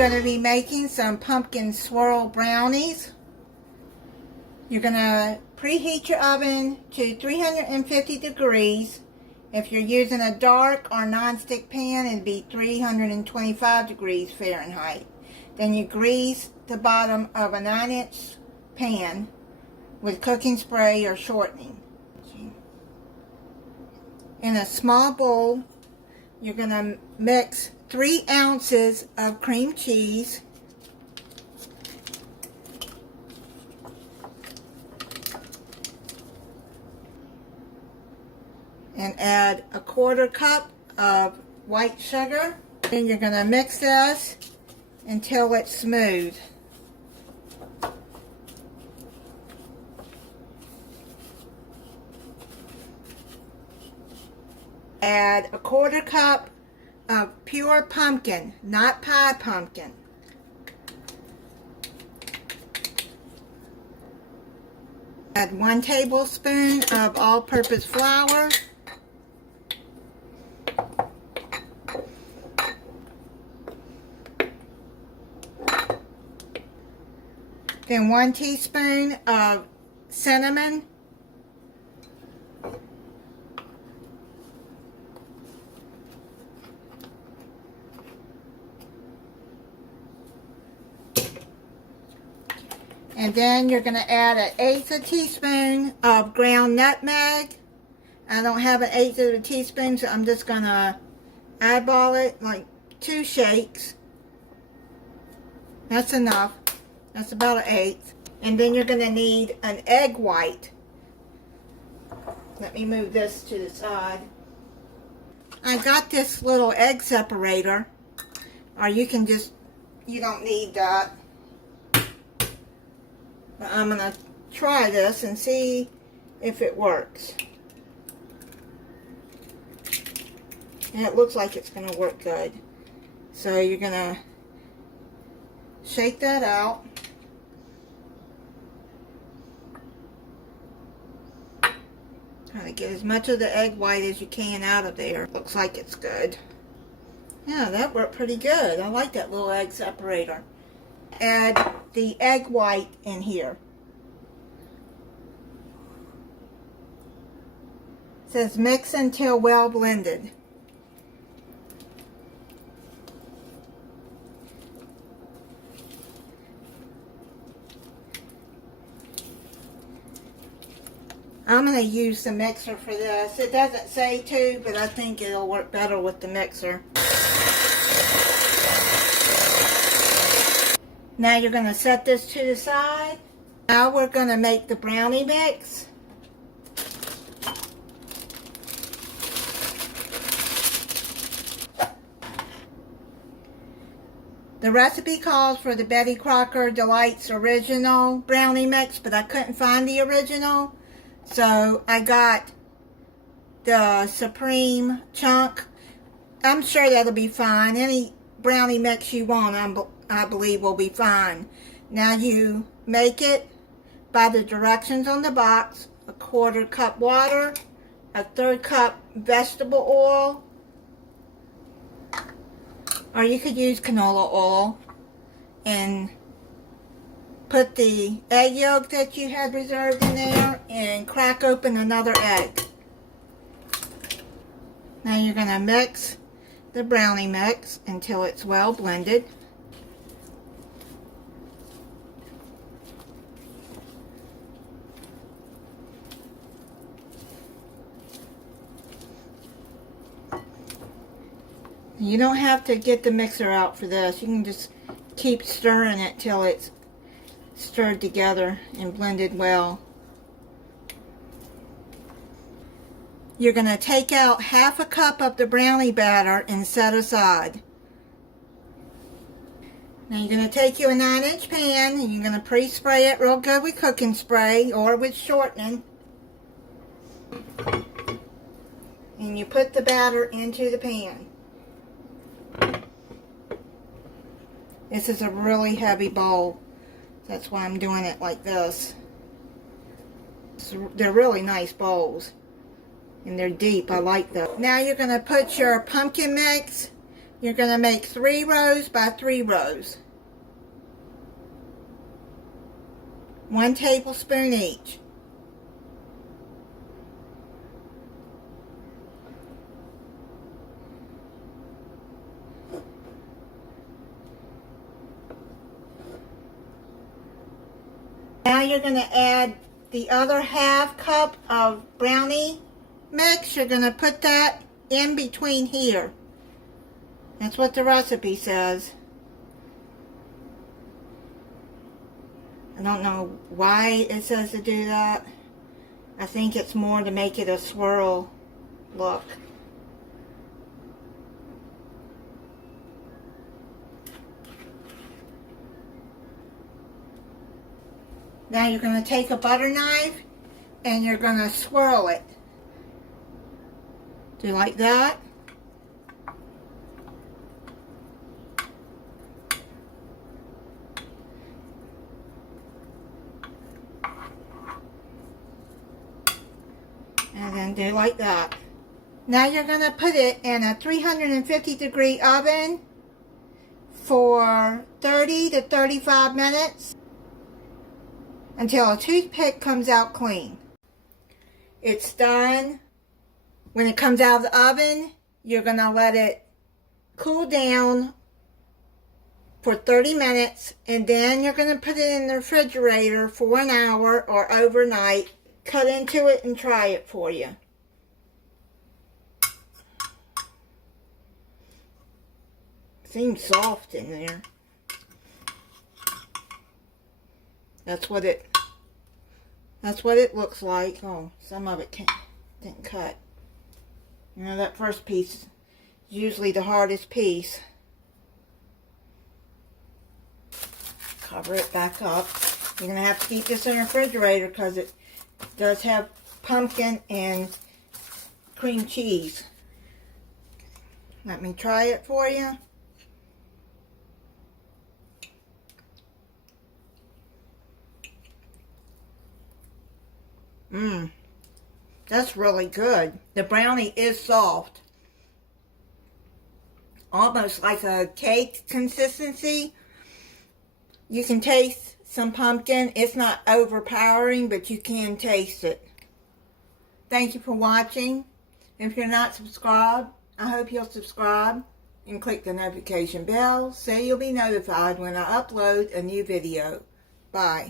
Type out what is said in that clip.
going to be making some pumpkin swirl brownies. You're going to preheat your oven to 350 degrees. If you're using a dark or non-stick pan, it'd be 325 degrees Fahrenheit. Then you grease the bottom of a 9-inch pan with cooking spray or shortening. In a small bowl, you're going to mix 3 ounces of cream cheese, and add a 1/4 cup of white sugar. Then you're going to mix this until it's smooth. Add a 1/4 cup of pure pumpkin, not pie pumpkin. Add 1 tablespoon of all-purpose flour. Then 1 teaspoon of cinnamon. And then you're going to add 1/8 teaspoon of ground nutmeg. I don't have 1/8 teaspoon, so I'm just going to eyeball it like 2 shakes. That's enough. That's about 1/8. And then you're going to need an egg white. Let me move this to the side. I got this little egg separator, or you can just, you don't need that. But I'm going to try this and see if it works. And it looks like it's going to work good. So you're going to shake that out. Try to get as much of the egg white as you can out of there. Looks like it's good. Yeah, that worked pretty good. I like that little egg separator. Add the egg white in here. It says mix until well blended. I'm going to use the mixer for this. It doesn't say to, but I think it'll work better with the mixer. Now you're going to set this to the side. Now we're going to make the brownie mix. The recipe calls for the Betty Crocker Delights original brownie mix, but I couldn't find the original. So I got the Supreme chunk. I'm sure that'll be fine. Any brownie mix you want, I believe will be fine. Now you make it by the directions on the box. 1/4 cup water, 1/3 cup vegetable oil, or you could use canola oil, and put the egg yolk that you had reserved in there and crack open another egg. Now you're going to mix the brownie mix until it's well blended. You don't have to get the mixer out for this. You can just keep stirring it till it's stirred together and blended well. You're going to take out 1/2 cup of the brownie batter and set aside. Now you're going to take you a 9-inch pan and you're going to pre-spray it real good with cooking spray or with shortening. And you put the batter into the pan. This is a really heavy bowl. That's why I'm doing it like this. They're really nice bowls. And they're deep. I like them. Now you're going to put your pumpkin mix You're going to make 3 rows by 3 rows. 1 tablespoon each. Now you're going to add the other half cup of brownie mix. You're going to put that in between here. That's what the recipe says. I don't know why it says to do that. I think it's more to make it a swirl look. Now you're going to take a butter knife and you're going to swirl it. Do like that. And then do like that. Now you're going to put it in a 350-degree oven for 30 to 35 minutes until a toothpick comes out clean. It's done. When it comes out of the oven, you're going to let it cool down for 30 minutes, and then you're going to put it in the refrigerator for an hour or overnight. Cut into it and try it for you. Seems soft in there. That's what it looks like. Oh, some of it didn't cut. You know, that first piece is usually the hardest piece. Cover it back up. You're going to have to keep this in the refrigerator because it does have pumpkin and cream cheese. Let me try it for you. That's really good. The brownie is soft. Almost like a cake consistency. You can taste some pumpkin. It's not overpowering, but you can taste it. Thank you for watching. If you're not subscribed, I hope you'll subscribe and click the notification bell so you'll be notified when I upload a new video. Bye.